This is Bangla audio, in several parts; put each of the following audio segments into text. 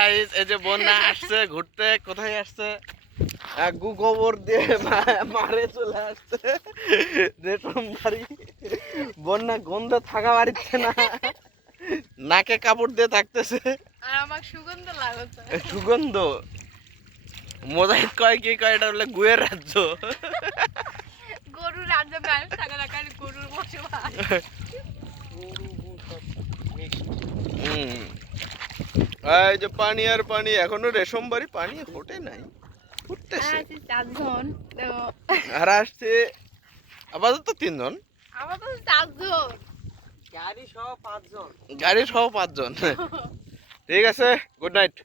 গাইস এই যে বন্যা আসছে ঘুরতে, কোথায় আসছে গোবর দিয়ে মারে চলে আসছে রেশম বাড়ি। বন্যা গন্ধ থাকা বাড়িচ্ছে না, নাকে কাপড় দিয়ে থাকতেছে আর আমার সুগন্ধ লাগছে। সুগন্ধ মোজাহিদ কয় কি কয় এটা হলো গুয়ের রাজ্য। গরুর রাজ্য গায়ে থাকা রাখা গরুর বসবাস। এই যে পানি আর পানি, এখনো রেশম বাড়ি পানি ফোটে নাই, ফুটতেছে। চারজন আর আসছে আপাতত 3 জন, আমাদের চারজন গাড়ি সহ 5 জন। গাড়ি সহ 5 জন। ঠিক আছে, গুড নাইট।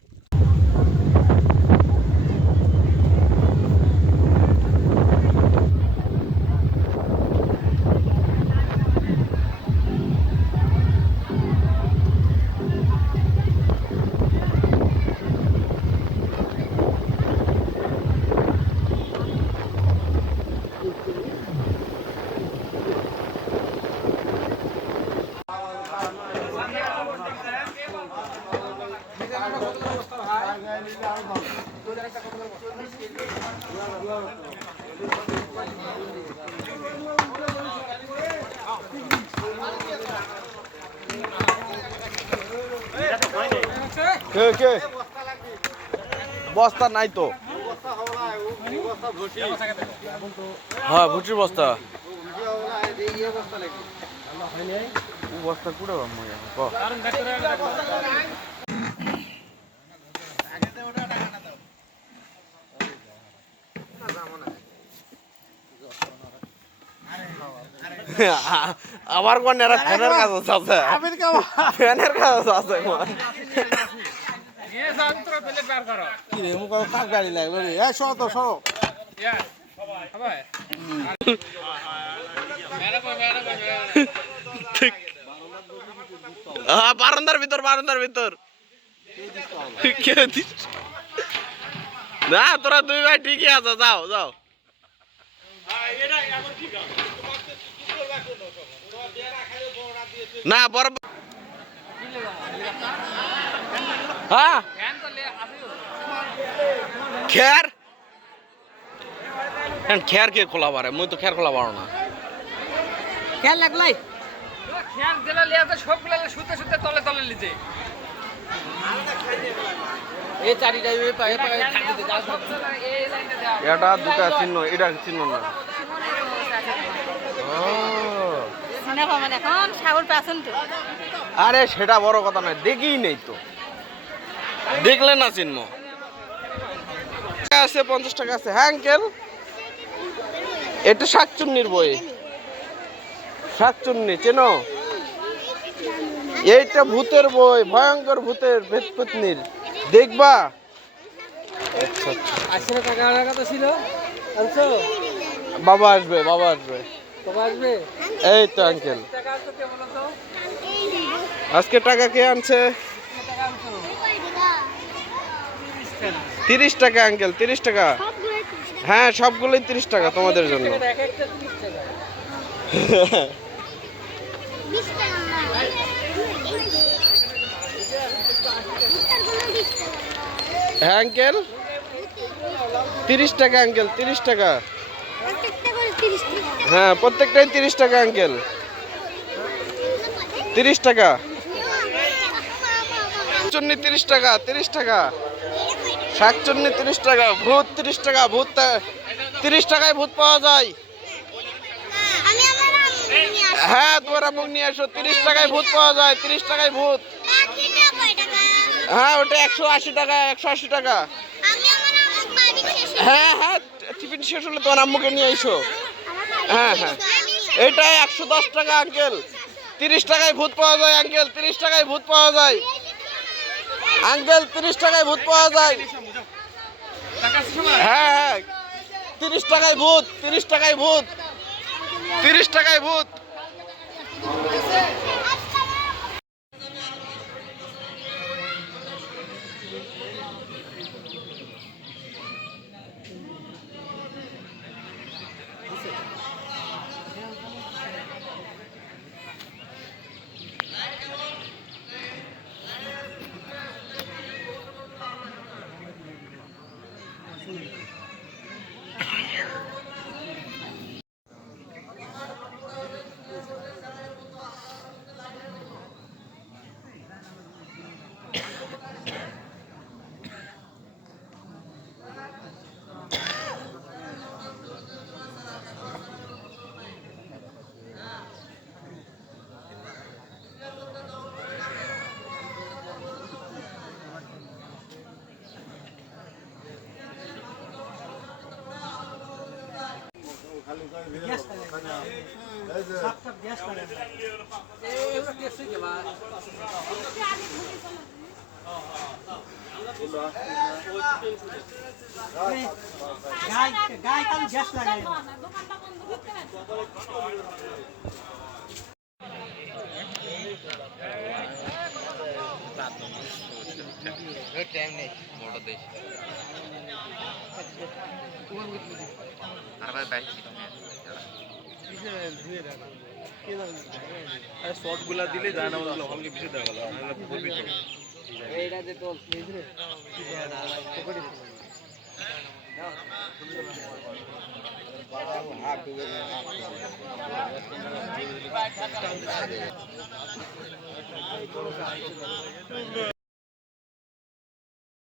কে বস্তা নাই তো? হ্যাঁ ভুটির বস্তা। বস্তা কুড়ে আমার কোন এরা ফ্যানের কাজ আছে, ফ্যানের কাজ আছে। কি রে মুখ কার গাড়ি লাগলো রে? এই সরো তো সরো। বারান্দার ভিতর, বারান্দার ভিতর না, তোরা 2 ভাই ঠিকই আছে, যাও যাও। না বড় হ্যাঁ খের খের কে খোলা পারে? মুই তো খের খোলা পারো না। খেয়াল লাগলাই খেয়াল দিলা লিয়াতে সব গুলা শুতে শুতে তলে তলে লিজে এই চারিটা পায়ে পায়ে খাইতে দে যাও। এই লাইনে দাও এটা দুটা চিহ্ন, এটা চিহ্ন না। এখন সাগর পেছন তো আরে সেটা বড় কথা নয়, দেখি নেই তো, দেখলে না চিহ্ন আছে। 50 টাকা আছে। হ্যাঁ আঙ্কেল, এটা শাকচুন্নির বই। শাকচুন্নি চেনো? এইটা ভূতের বই, ভয়ঙ্কর ভূতের ভেদপত্নীর, দেখবা? আচ্ছা আচ্ছা, 80 টাকা লাগা তো ছিল আনছো? বাবা আসবে, বাবা আসবে, বাবা আসবে। এই তো আঙ্কেল। টাকা আনছো কে বলো তো? আজকে টাকা কে আনছে? টাকা আনছো 30 টাকা আঙ্কেল, 30 টাকা। হ্যাঁ সবগুলোই 30 টাকা তোমাদের জন্য। এক একটা 30 টাকা। হ্যাঁ আঙ্কেল 30 টাকা আঙ্কেল, 30 টাকা। হ্যাঁ প্রত্যেকটাই 30 টাকা আঙ্কেল, 30 টাকা। শাকচুন্নি 30 টাকা, 30 টাকা। শাকচুন্নি 30 টাকা, ভূত 30 টাকা। ভূত 30 টাকায় ভূত পাওয়া যায়। হ্যাঁ তোমার মুখ নিয়ে আসো, 30 টাকায় ভূত পাওয়া যায়, 30 টাকায় ভূত। হ্যাঁ ওটা 180 টাকা, 180 টাকা। হ্যাঁ হ্যাঁ টিফিন শেষ হলে তোমার আম্মুকে নিয়ে এসো। হ্যাঁ হ্যাঁ এটা 110 টাকা আঙ্কেল, 30 টাকায় ভূত পাওয়া যায় আঙ্কেল, 30 টাকায় ভূত পাওয়া যায় আঙ্কেল, 30 টাকায় ভূত পাওয়া যায়। হ্যাঁ হ্যাঁ 30 টাকায় ভূত, 30 টাকায় ভূত, 30 টাকায় ভূত। টাইম নেই মোটর দেশ আর বাইক শর্ট গুলা দিলে যায় না বললো আমাকে পিছিয়ে দেওয়া গেল বলবি তো এইটা যে তোর হাত